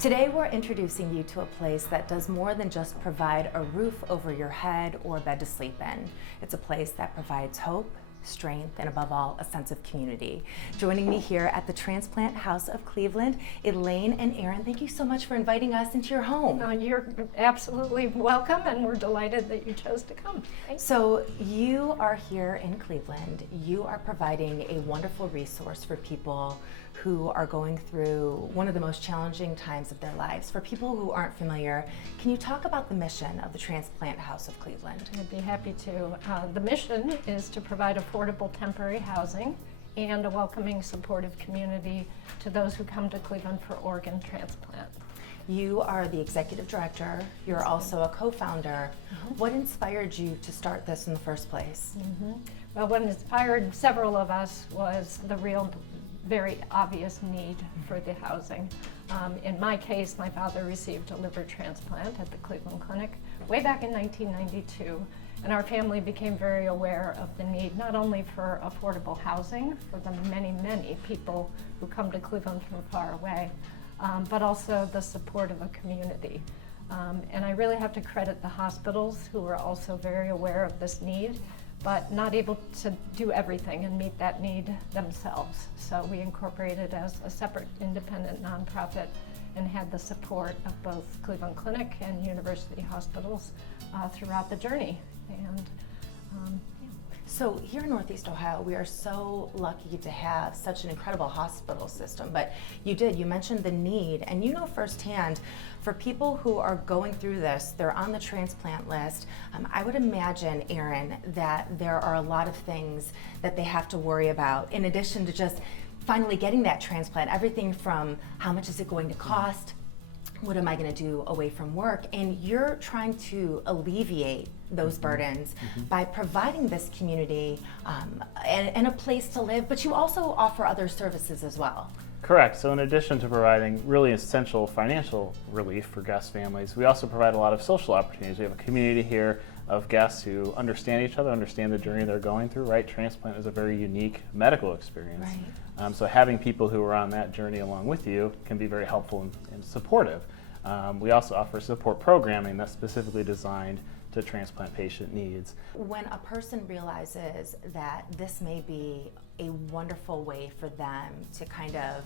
Today we're introducing you to a place that does more than just provide a roof over your head or a bed to sleep in. It's a place that provides hope, strength, and above all, a sense of community. Joining me here at the Transplant House of Cleveland, Elaine and Aaron, thank you so much for inviting us into your home. You're absolutely welcome, and we're delighted that you chose to come. So you are here in Cleveland. You are providing a wonderful resource for people who are going through one of the most challenging times of their lives. For people who aren't familiar, can you talk about the mission of the Transplant House of Cleveland? I'd be happy to. The mission is to provide affordable temporary housing and a welcoming, supportive community to those who come to Cleveland for organ transplant. You are the executive director. You're also a co-founder. What inspired you to start this in the first place? Well, what inspired several of us was the real, very obvious need for the housing. In my case, my father received a liver transplant at the Cleveland Clinic way back in 1992, and our family became very aware of the need not only for affordable housing for the many, many people who come to Cleveland from far away, but also the support of a community. And I really have to credit the hospitals, who were also very aware of this need, but not able to do everything and meet that need themselves. So we incorporated as a separate independent nonprofit and had the support of both Cleveland Clinic and university hospitals throughout the journey. And So here in Northeast Ohio, we are so lucky to have such an incredible hospital system, but you mentioned the need, and you know firsthand, for people who are going through this, they're on the transplant list. I would imagine, Aaron, that there are a lot of things that they have to worry about, in addition to just finally getting that transplant, everything from how much is it going to cost, what am I going to do away from work? And you're trying to alleviate those burdens by providing this community and a place to live, but you also offer other services as well. Correct. So in addition to providing really essential financial relief for guest families, we also provide a lot of social opportunities. We have a community here of guests who understand each other, understand the journey they're going through, right? Transplant is a very unique medical experience. Right. So having people who are on that journey along with you can be very helpful and supportive. We also offer support programming that's specifically designed to transplant patient needs. When a person realizes that this may be a wonderful way for them to kind of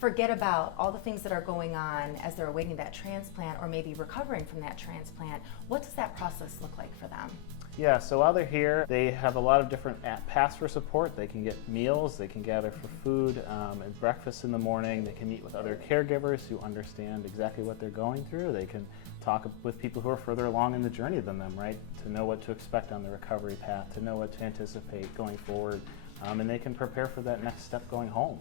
forget about all the things that are going on as they're awaiting that transplant or maybe recovering from that transplant, what does that process look like for them? Yeah, so while they're here, they have a lot of different paths for support. They can get meals, they can gather for food and breakfast in the morning. They can meet with other caregivers who understand exactly what they're going through. They can talk with people who are further along in the journey than them, right? To know what to expect on the recovery path, to know what to anticipate going forward, and they can prepare for that next step going home.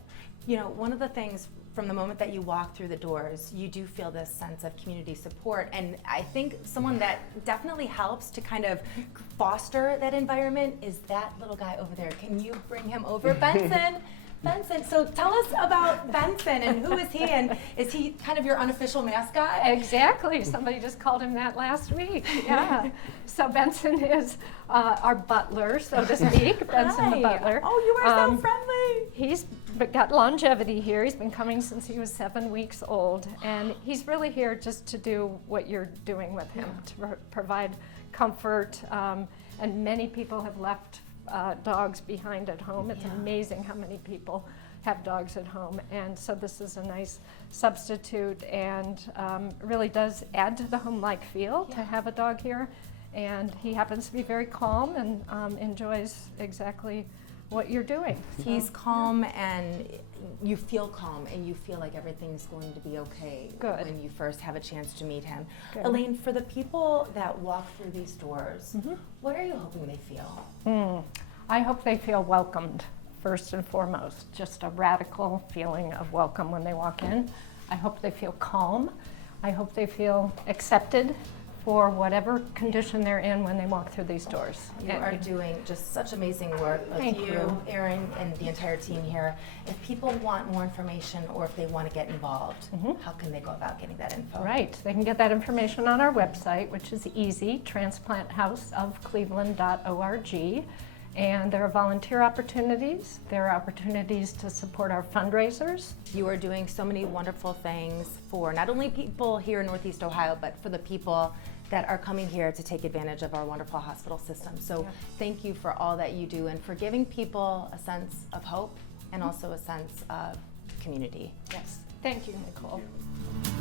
You know, one of the things from the moment that you walk through the doors, you do feel this sense of community support, and I think someone that definitely helps to kind of foster that environment is that little guy over there. Can you bring him over, Benson? Benson, so tell us about Benson, and who is he, and is he kind of your unofficial mascot? Exactly, somebody just called him that last week. Yeah. So Benson is our butler, so to speak. Benson the butler. Oh, you are so friendly. He's got longevity here. He's been coming since he was 7 weeks old, and he's really here just to do what you're doing with him, to provide comfort, and many people have left dogs behind at home. It's amazing how many people have dogs at home, and so this is a nice substitute and really does add to the home-like feel to have a dog here. And he happens to be very calm and enjoys exactly what you're doing. He's calm, and you feel calm, and you feel like everything's going to be okay when you first have a chance to meet him. Good. Elaine, for the people that walk through these doors, what are you hoping they feel? I hope they feel welcomed, first and foremost, just a radical feeling of welcome when they walk in. I hope they feel calm. I hope they feel accepted for whatever condition they're in when they walk through these doors. You are doing just such amazing work with Thank you, Aaron, and the entire team here. If people want more information or if they want to get involved, how can they go about getting that info? Right, they can get that information on our website, which is easy, transplanthouseofcleveland.org. And there are volunteer opportunities. There are opportunities to support our fundraisers. You are doing so many wonderful things for not only people here in Northeast Ohio, but for the people that are coming here to take advantage of our wonderful hospital system. So Yeah. thank you for all that you do and for giving people a sense of hope and also a sense of community. Yes. Thank you, Nicole. Thank you.